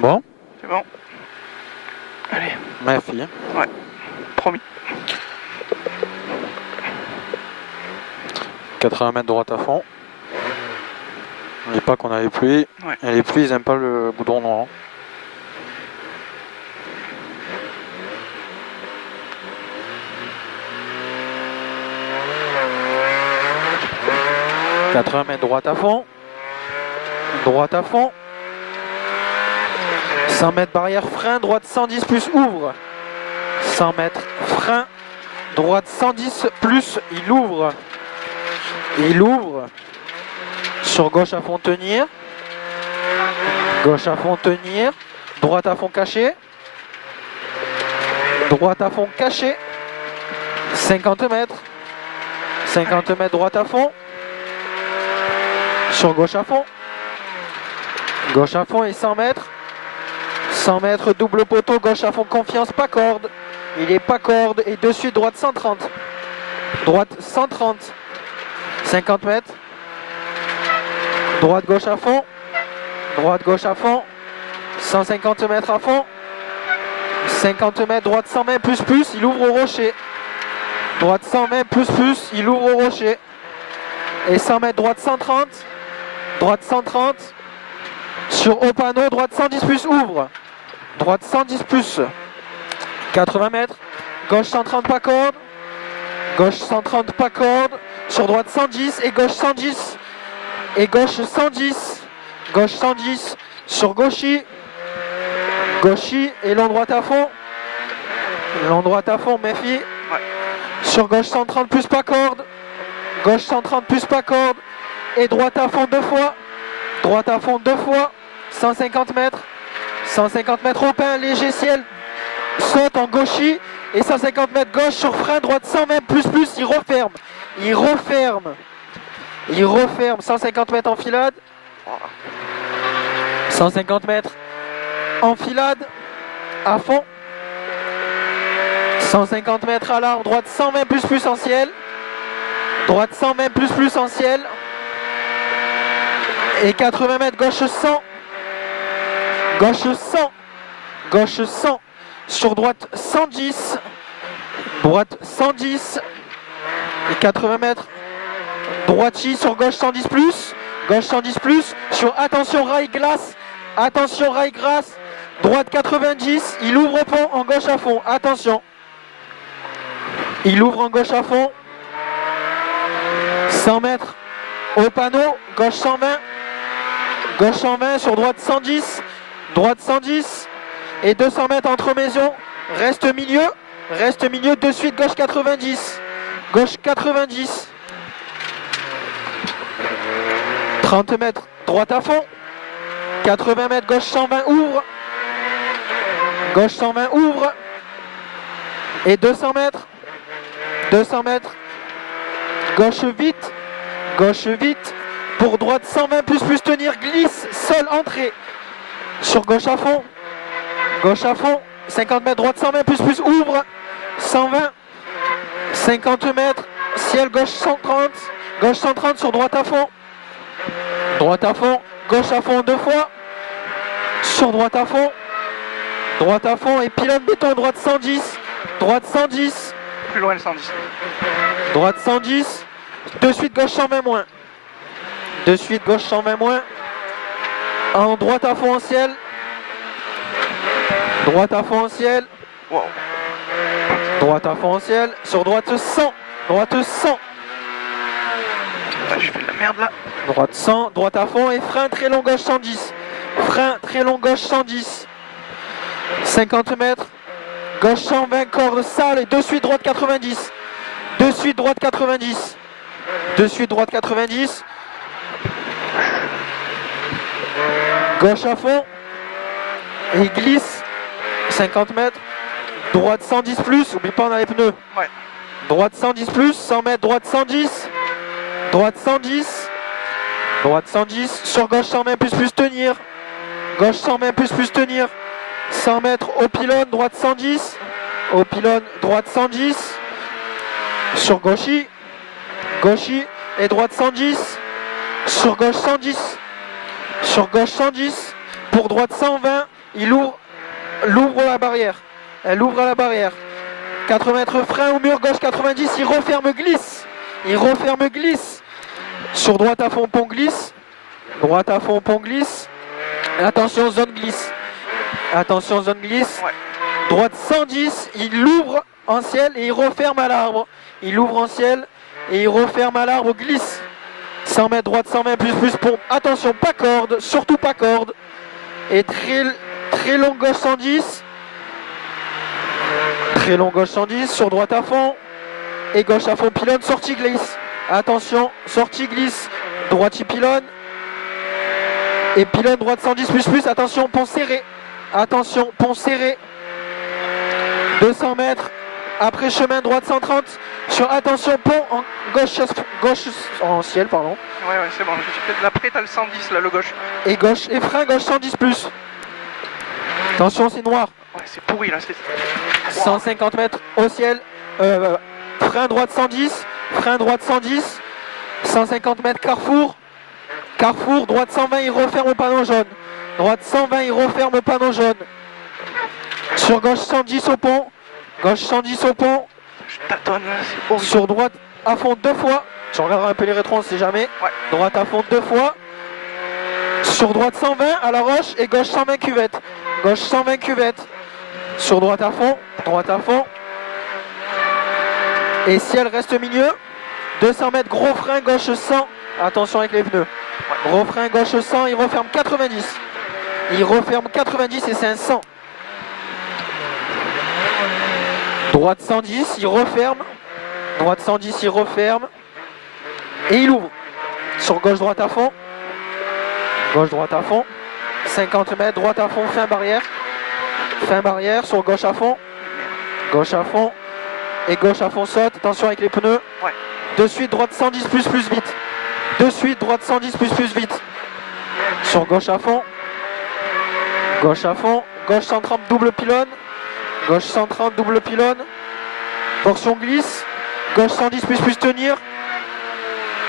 bon? C'est bon. Allez. Ma fille. Ouais, promis. 80 mètres droite à fond. N'oubliez pas qu'on a les pluies. Ouais. Et les pluies, ils n'aiment pas le goudron noir. « 80 mètres droite à fond. Droite à fond. 100 mètres barrière frein, droite 110 plus ouvre. 100 mètres frein, droite 110 plus, il ouvre. Il ouvre. Sur gauche à fond tenir. Gauche à fond tenir. Droite à fond caché. Droite à fond caché. 50 mètres. 50 mètres droite à fond. Sur gauche à fond. Gauche à fond et 100 mètres. 100 mètres double poteau, gauche à fond confiance, pas corde. Il est pas corde et de suite droite 130. Droite 130. 50 mètres. Droite gauche à fond. Droite gauche à fond. 150 mètres à fond. 50 mètres droite 100 mètres plus plus, il ouvre au rocher. Droite 100 mètres plus plus, il ouvre au rocher. Et 100 mètres droite 130. Droite 130. Sur haut panneau, droite 110 plus ouvre. Droite 110 plus. 80 mètres. Gauche 130 pas corde. Gauche 130 pas corde. Sur droite 110 et gauche 110. Et gauche 110. Gauche 110. Sur gauchy. Gauchy et long droite à fond. Long droite à fond, méfie. Ouais. Sur gauche 130 plus pas corde. Gauche 130 plus pas corde. Et droite à fond deux fois. Droite à fond deux fois. 150 mètres. 150 mètres au pain, léger ciel. Saute en gauchy. Et 150 mètres gauche sur frein, droite 100 mètres plus plus, il referme. Il referme. Il referme. 150 mètres enfilade. 150 mètres enfilade. À fond. 150 mètres à l'arbre, droite 120 plus plus en ciel. Droite 120 plus plus en ciel. Et 80 mètres gauche 100. Gauche 100. Gauche 100. Sur droite 110. Droite 110. Et 80 mètres. Droiti sur gauche 110 plus. Gauche 110 plus. Sur attention rail glace. Attention rail glace. Droite 90. Il ouvre au pont en gauche à fond. Attention. Il ouvre en gauche à fond. 100 mètres au panneau. Gauche 120. Gauche 120 sur droite 110. Droite 110. Et 200 mètres entre maisons. Reste milieu. Reste milieu de suite. Gauche 90. Gauche 90. 30 mètres. Droite à fond. 80 mètres. Gauche 120. Ouvre. Gauche 120. Ouvre. Et 200 mètres. 200 mètres. Gauche vite. Gauche vite. Pour droite 120 plus plus tenir. Glisse. Sol entrée. Sur gauche à fond. Gauche à fond. 50 mètres. Droite 120 plus plus. Ouvre. 120. 50 mètres. Ciel gauche 130. Gauche 130 sur droite à fond. Droite à fond. Gauche à fond deux fois. Sur droite à fond. Droite à fond et pylône béton. Droite 110. Droite 110. Plus loin le 110. Droite 110. De suite gauche 120 moins. De suite gauche 120 moins. En droite à fond en ciel. Droite à fond en ciel. Wow. Droite à fond en ciel. Sur droite 100. Droite 100. Ah, je fais de la merde là. Droite 100. Droite à fond et frein très long gauche 110. Frein très long gauche 110. 50 mètres. Gauche 120 corde sale et de suite droite 90. De suite droite 90. De suite droite 90. Gauche à fond. Et il glisse. 50 mètres. Droite 110 plus. Oublie pas, on a les pneus. Ouais. Droite 110 plus. 100 mètres. Droite 110. Droite 110. Droite 110. Sur gauche 120 plus plus tenir. Gauche 120 plus plus tenir. 100 mètres au pylône. Droite 110. Au pylône. Droite 110. Sur gauchy. Gauchy. Et droite 110. Sur gauche 110. Sur gauche 110. Pour droite 120. il ouvre la barrière. Elle ouvre la barrière. 80 mètres frein au mur, gauche 90, il referme, glisse. Il referme, glisse. Sur droite à fond, pont glisse. Droite à fond, pont glisse. Attention, zone glisse. Attention, zone glisse. Ouais. Droite 110, il ouvre en ciel et il referme à l'arbre. Il ouvre en ciel et il referme à l'arbre, glisse. 100 mètres droite, 120 plus pont. Attention, pas corde, surtout pas corde. Et très long gauche 110. Très long gauche 110, sur droite à fond. Et gauche à fond, pylône, sortie glisse. Attention, sortie glisse. Droite il pylône. Et pylône droite 110 plus, attention, pont serré. Attention, pont serré. 200 mètres. Après chemin droite 130. Sur attention, pont en gauche en ciel, pardon. Ouais, c'est bon. Après, t'as le 110 là, le gauche. Et gauche, et frein gauche 110 plus. Attention, c'est noir. Ouais, c'est pourri là. 150 mètres au ciel. Frein droite 110. Frein droite 110. 150 mètres carrefour. Carrefour, droite 120, il referme au panneau jaune. Droite 120, il referme au panneau jaune. Sur gauche 110 au pont. Gauche 110 au pont. Je tâtonne là, c'est horrible. Sur droite à fond 2 fois. Je regarderai un peu les rétros, on ne sait jamais. Ouais. Droite à fond 2 fois. Sur droite 120 à la roche et gauche 120 cuvette. Gauche 120 cuvette. Sur droite à fond. Droite à fond. Et ciel reste au milieu. 200 mètres, gros frein, gauche 100. Attention avec les pneus. Gros frein, gauche 100, il referme 90. Il referme 90 et c'est un 100. Droite 110, il referme. Droite 110, il referme. Et il ouvre. Sur gauche, droite à fond. Gauche, droite à fond. 50 mètres, droite à fond, fin barrière. Fin barrière, sur gauche à fond. Gauche à fond. Et gauche à fond saute. Attention avec les pneus. Ouais. De suite, droite 110 plus vite. De suite, droite 110 plus vite. Sur gauche à fond. Gauche à fond. Gauche 130 double pylône. Gauche 130 double pylône. Portion glisse. Gauche 110 plus tenir.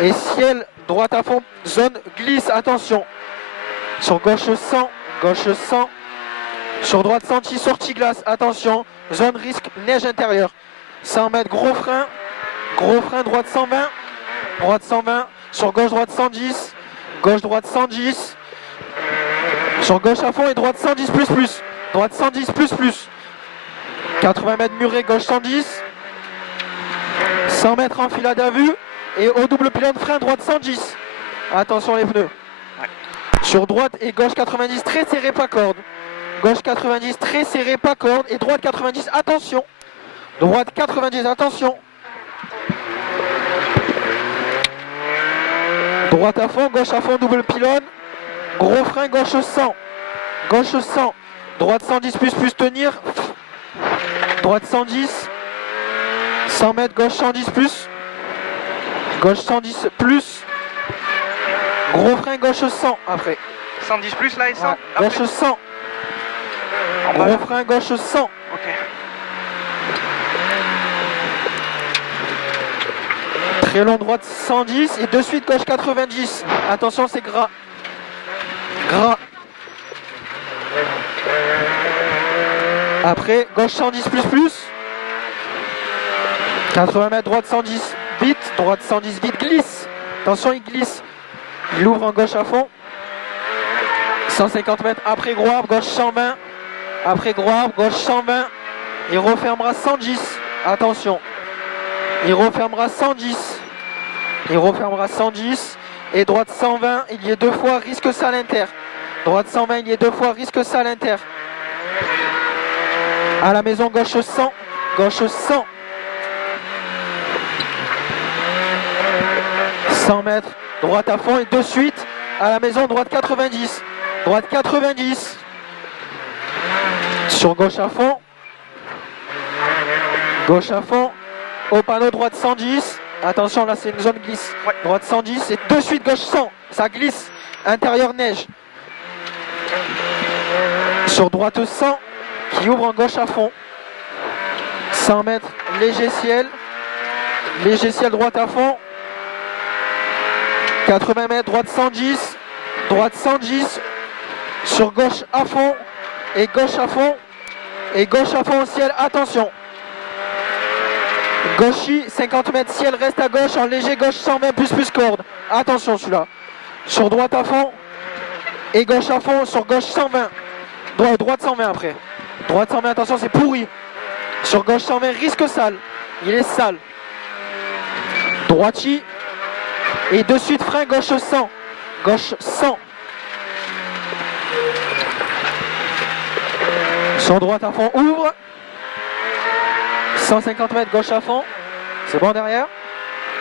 Et ciel, droite à fond. Zone glisse. Attention. Sur gauche 100. Gauche 100. Sur droite 110 sortie glace. Attention. Zone risque neige intérieure. 100 mètres, gros frein. Gros frein, droite 120. Droite 120. Sur gauche, droite 110. Gauche, droite 110. Sur gauche à fond et droite 110 plus. Droite 110 plus. 80 mètres muré, gauche 110. 100 mètres enfilade à vue. Et au double pylône frein, droite 110. Attention les pneus. Sur droite et gauche 90, très serré, pas corde. Gauche 90, très serré, pas corde. Et droite 90, attention. Droite 90, attention. Droite à fond, gauche à fond, double pylône. Gros frein, gauche 100. Gauche 100. Droite 110 plus tenir. Droite 110. 100 mètres, gauche 110 plus. Gauche 110 plus. Gros frein, gauche 100 après. 110 plus là et 100. Ouais, gauche 100. Gros frein, gauche 100. Ok. Très long droite 110 et de suite gauche 90. Attention, c'est gras. Gras. Après, gauche 110 plus. 80 mètres, droite 110 vite. Droite 110 vite, glisse. Attention, il glisse. Il ouvre en gauche à fond. 150 mètres après gros arbre, gauche 120. Après gros arbre, gauche 120. Il refermera 110. Attention. Il refermera 110. Il refermera 110. Et droite 120, il y est 2 fois, risque ça à l'inter. Droite 120, il y est 2 fois, risque ça à l'inter. À la maison, gauche 100. Gauche 100. 100 mètres, droite à fond et de suite. À la maison, droite 90. Droite 90. Sur gauche à fond. Gauche à fond. Au panneau droite 110. Attention, là c'est une zone glisse. Ouais. Droite 110 et de suite gauche 100. Ça glisse. Intérieur neige. Sur droite 100 qui ouvre en gauche à fond. 100 mètres, léger ciel. Léger ciel, droite à fond. 80 mètres, droite 110. Droite 110. Sur gauche à fond. et gauche à fond. Et gauche à fond au ciel, attention. Gauchy, 50 mètres, ciel reste à gauche, en léger gauche 120 plus corde. Attention celui-là. Sur droite à fond. Et gauche à fond, sur gauche 120. Droite 120 après. Droite 120, attention, c'est pourri. Sur gauche 120, risque sale. Il est sale. Droiti. Et de suite, frein, gauche 100. Gauche 100. Sur droite à fond, ouvre. 150 mètres, gauche à fond. C'est bon derrière.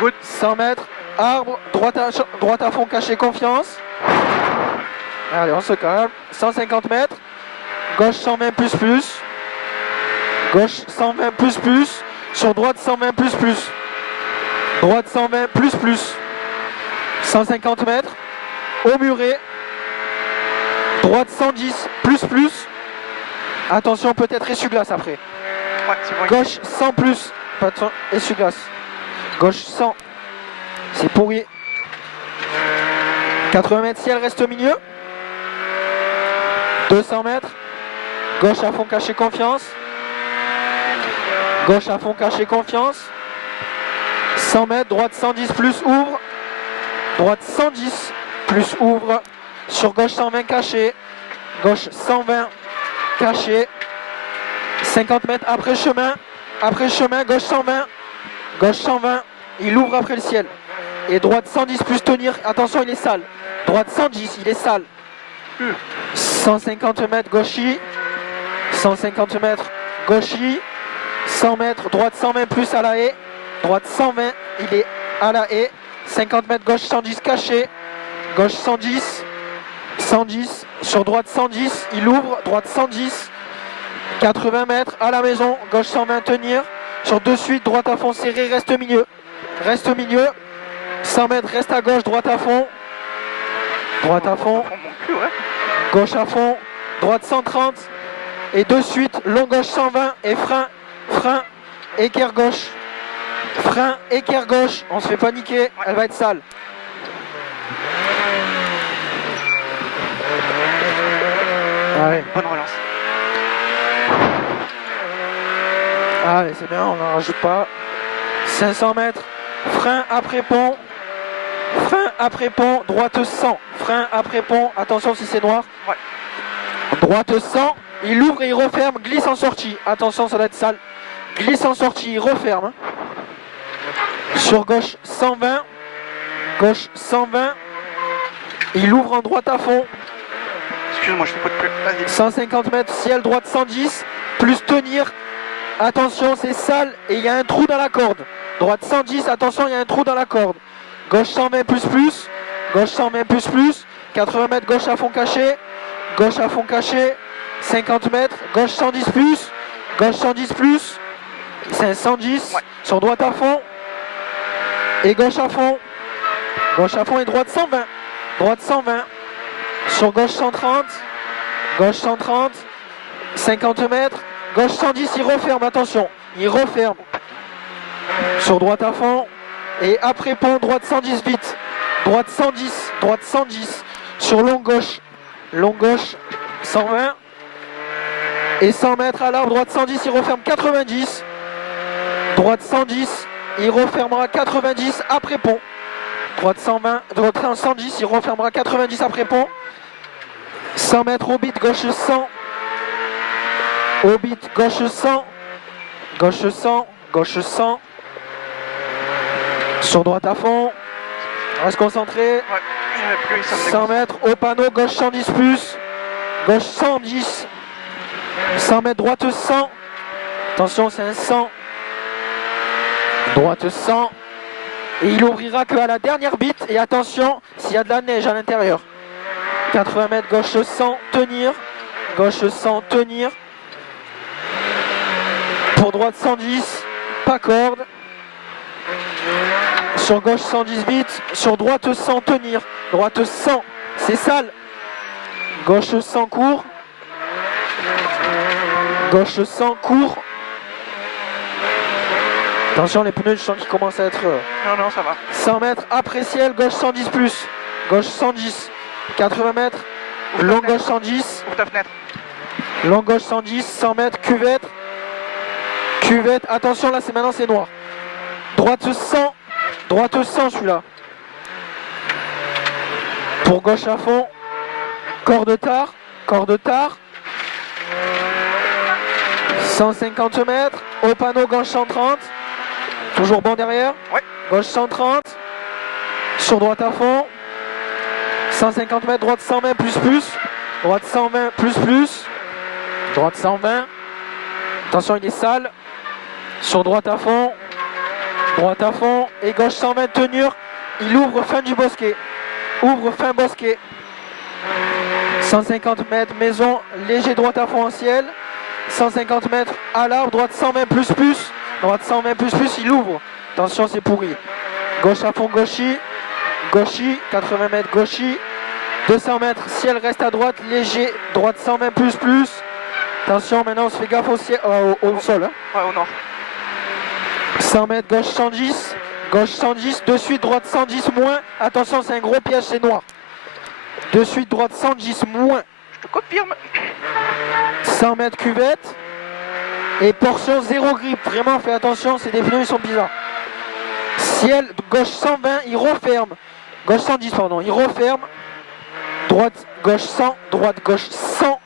Good. 100 mètres, arbre, droite à fond, caché, confiance. Allez, on se calme. 150 mètres. Gauche 120 plus. Gauche 120 plus. Sur droite 120 plus. Droite 120 plus. 150 mètres. Au muret. Droite 110 plus. Attention, peut-être essuie-glace après. Ouais, c'est bon. Gauche 100 plus. Pas de essuie-glace. Gauche 100. C'est pourri. 80 mètres, ciel reste au milieu. 200 mètres. Gauche à fond, caché, confiance. Gauche à fond, caché, confiance. 100 mètres, droite 110 plus, ouvre. Droite 110 plus, ouvre. Sur gauche 120, caché. Gauche 120, caché. 50 mètres après chemin. Après chemin, gauche 120. Gauche 120. Il ouvre après le ciel. Et droite 110 plus tenir. Attention, il est sale. Droite 110, il est sale. 150 mètres, gauchy. 150 mètres, gauchy. 100 mètres, droite 120 plus à la haie. Droite 120, il est à la haie. 50 mètres, gauche 110 caché. Gauche 110. 110. Sur droite 110, il ouvre. Droite 110. 80 mètres à la maison. Gauche 120 tenir. Sur de suite, droite à fond serré, reste au milieu. Reste au milieu. 100 mètres, reste à gauche, droite à fond. Droite à fond. Gauche à fond. Droite 130. Et de suite, long gauche 120 et frein. Frein, équerre gauche. Frein, équerre gauche. On se fait paniquer, elle va être sale. Allez. Bonne relance. Allez, c'est bien, on n'en rajoute pas. 500 mètres. Frein après pont. Frein après pont. Droite 100. Frein après pont. Attention si c'est noir. Ouais. Droite 100. Il ouvre et il referme. Glisse en sortie. Attention, ça doit être sale. Glisse en sortie. Il referme. Sur gauche 120. Gauche 120. Il ouvre en droite à fond. Excuse-moi, je t'écoute plus. Vas-y. 150 mètres. Ciel droite 110. Plus tenir. Attention, c'est sale et il y a un trou dans la corde. Droite 110, attention, il y a un trou dans la corde. Gauche 120 plus. Gauche 120 plus. 80 mètres, gauche à fond caché. Gauche à fond caché. 50 mètres, gauche 110 plus. Gauche 110 plus. C'est 110. Ouais. Sur droite à fond. Et gauche à fond. Gauche à fond et droite 120. Droite 120. Sur gauche 130. Gauche 130. 50 mètres. Gauche 110, il referme, attention, il referme. Sur droite à fond. Et après pont, droite 110 vite. Droite 110, droite 110. Sur long gauche 120. Et 100 mètres à l'arbre, droite 110, il referme 90. Droite 110, il refermera 90 après pont. Droite 120, droite 110, il refermera 90 après pont. 100 mètres au bit, gauche 100. Au bit, gauche 100, gauche 100, gauche 100. Sur droite à fond. Reste concentré. Ouais, il n'y en a plus, ça me 100 mètres au panneau, gauche 110 plus. Gauche 110. 100 mètres, droite 100. Attention, c'est un 100. Droite 100. Et il ouvrira qu'à la dernière bite. Et attention, s'il y a de la neige à l'intérieur. 80 mètres, gauche 100, tenir. Gauche 100, tenir. Pour droite 110, pas corde. Sur gauche 110 vite. Sur droite 100, tenir. Droite 100, c'est sale. Gauche 100, court. Gauche 100, court. Attention, les pneus, je sens qu'ils commencent à être... Non, ça va. 100 mètres, après ciel, gauche 110 plus. Gauche 110. 80 mètres, long gauche 110. Ouvre ta fenêtre. Long gauche 110, 100 mètres, cuvette. Cuvette, attention là, c'est maintenant c'est noir. Droite 100, droite 100 celui-là. Pour gauche à fond. Corps de tard, corps de tard. 150 mètres, au panneau gauche 130. Toujours bon derrière. Ouais. Gauche 130. Sur droite à fond. 150 mètres, droite 120 plus plus. Droite 120 plus plus. Droite 120. Attention, il est sale. Sur droite à fond. Droite à fond. Et gauche 120 tenure. Il ouvre fin du bosquet. Ouvre fin bosquet. 150 mètres maison. Léger droite à fond en ciel. 150 mètres à l'arbre. Droite 120 plus plus. Droite 120 plus plus. Il ouvre. Attention, c'est pourri. Gauche à fond, gauchy. Gauchy. 80 mètres, gauchy. 200 mètres. Ciel reste à droite. Léger. Droite 120 plus plus. Attention, maintenant on se fait gaffe au, ciel, au sol. Hein. Ouais, au nord. 100 mètres, gauche 110. Gauche 110. De suite, droite 110 moins. Attention, c'est un gros piège, c'est noir. De suite, droite 110 moins. Je te confirme. 100 mètres cuvette. Et portion 0 grippe. Vraiment, fais attention, ces des pneus, ils sont bizarres. Ciel, gauche 120, il referme. Gauche 110, pardon, il referme. Droite, gauche 100. Droite, gauche 100.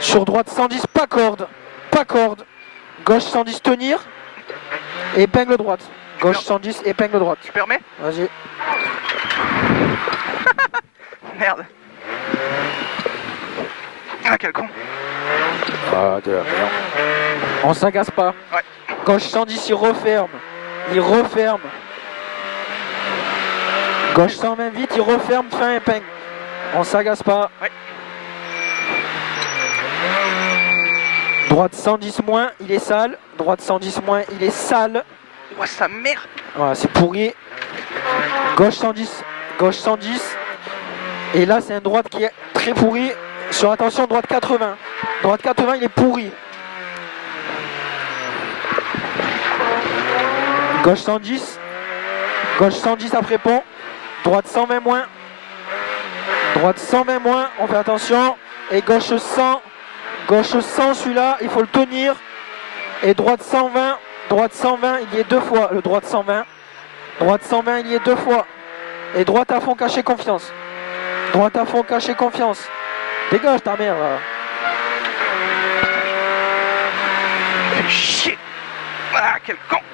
Sur droite 110, pas corde. Pas corde. Gauche 110, tenir. Épingle droite. Gauche 110, épingle droite. Tu permets? Vas-y. Merde. Ah, quel con. Ah, de la merde. On s'agace pas. Ouais. Gauche 110, il referme. Il referme. Gauche 120 vite, il referme, fin épingle. On s'agace pas. Ouais. Droite 110 moins, il est sale. Droite 110 moins, il est sale. Ouais, sa mère. Voilà, c'est pourri. Gauche 110. Gauche 110. Et là, c'est un droite qui est très pourri. Sur attention, droite 80. Droite 80, il est pourri. Gauche 110. Gauche 110 après pont. Droite 120 moins. Droite 120 moins. On fait attention. Et gauche 100. Gauche 100, celui-là, il faut le tenir. Et droite 120. Droite 120, il y est deux fois. Le droite 120. Droite 120, il y est deux fois. Et droite à fond, caché confiance. Droite à fond, caché confiance. Dégage ta mère là. Fais chier. Ah, quel con.